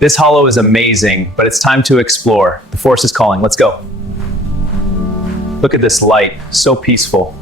This hollow is amazing, but it's time to explore. The forest is calling. Let's go. Look at this light, so peaceful.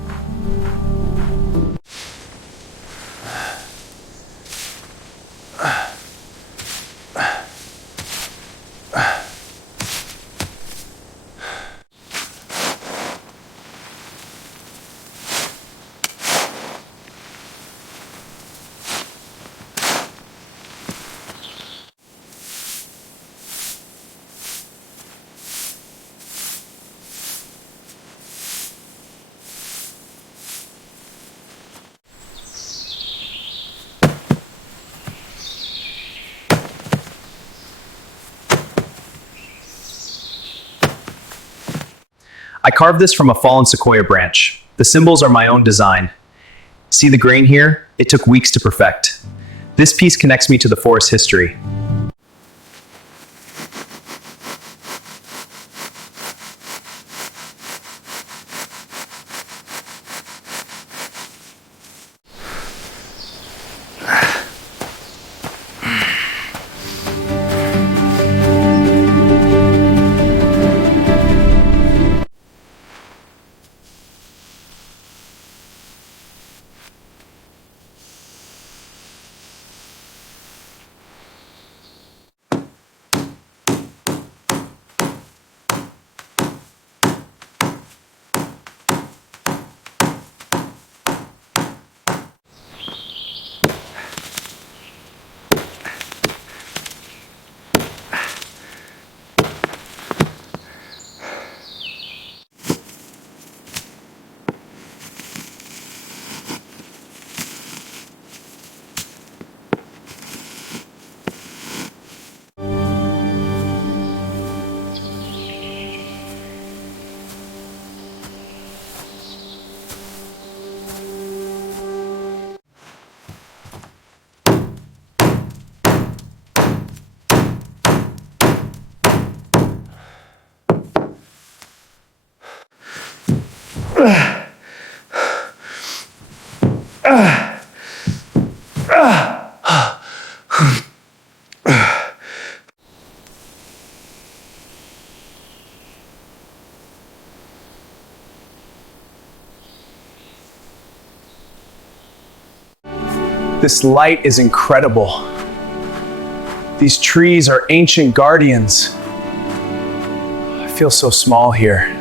I carved this from a fallen sequoia branch. The symbols are my own design. See the grain here? It took weeks to perfect. This piece connects me to the forest history. This light is incredible. These trees are ancient guardians. I feel so small here.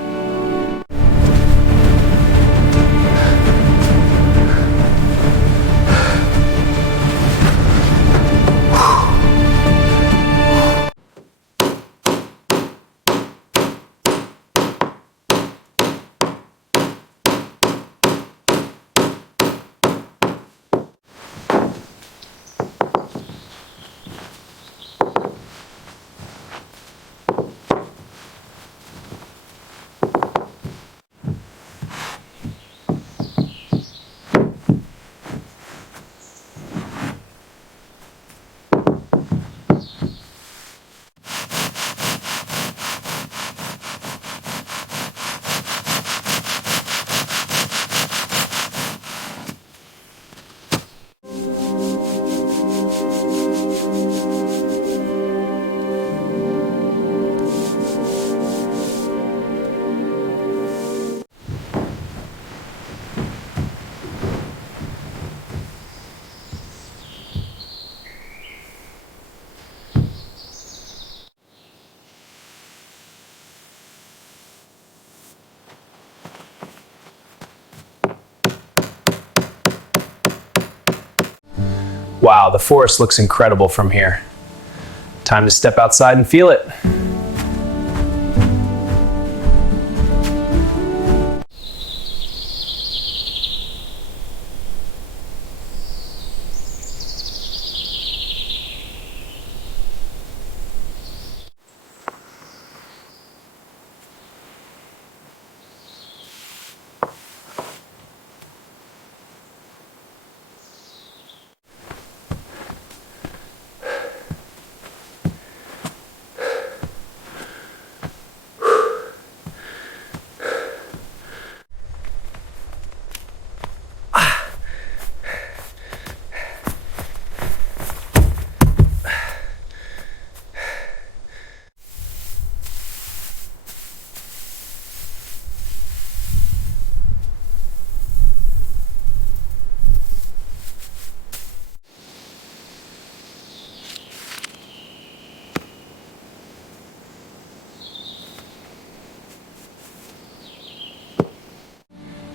Wow, the forest looks incredible from here. Time to step outside and feel it.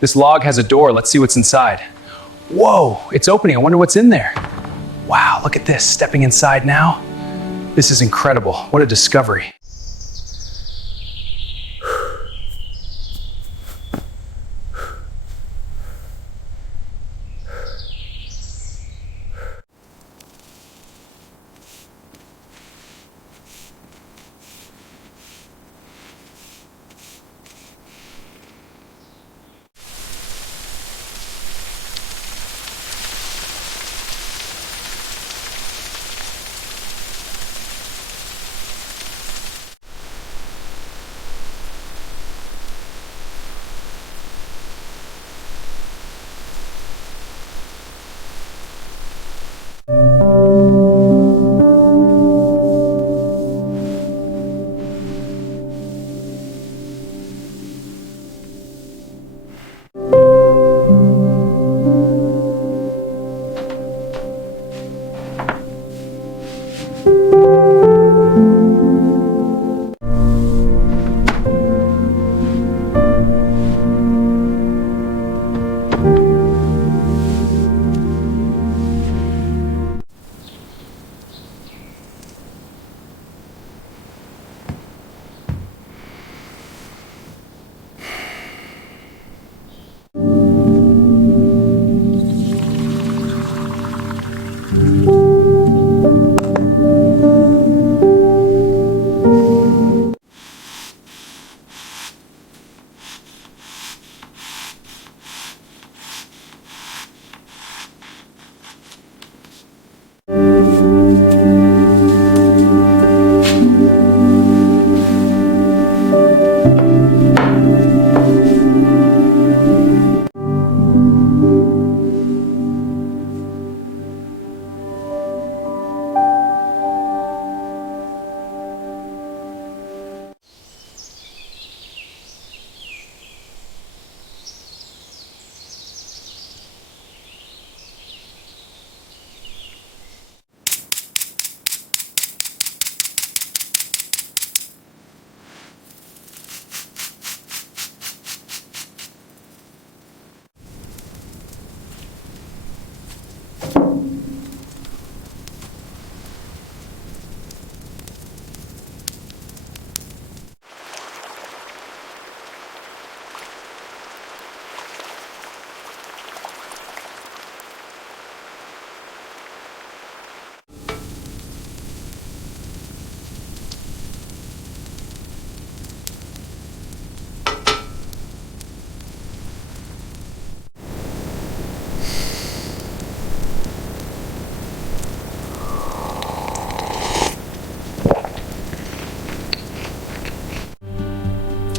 This log has a door. Let's see what's inside. Whoa, it's opening. I wonder what's in there. Wow, look at this. Stepping inside now. This is incredible. What a discovery.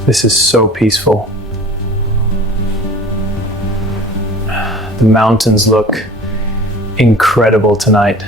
This is so peaceful. The mountains look incredible tonight.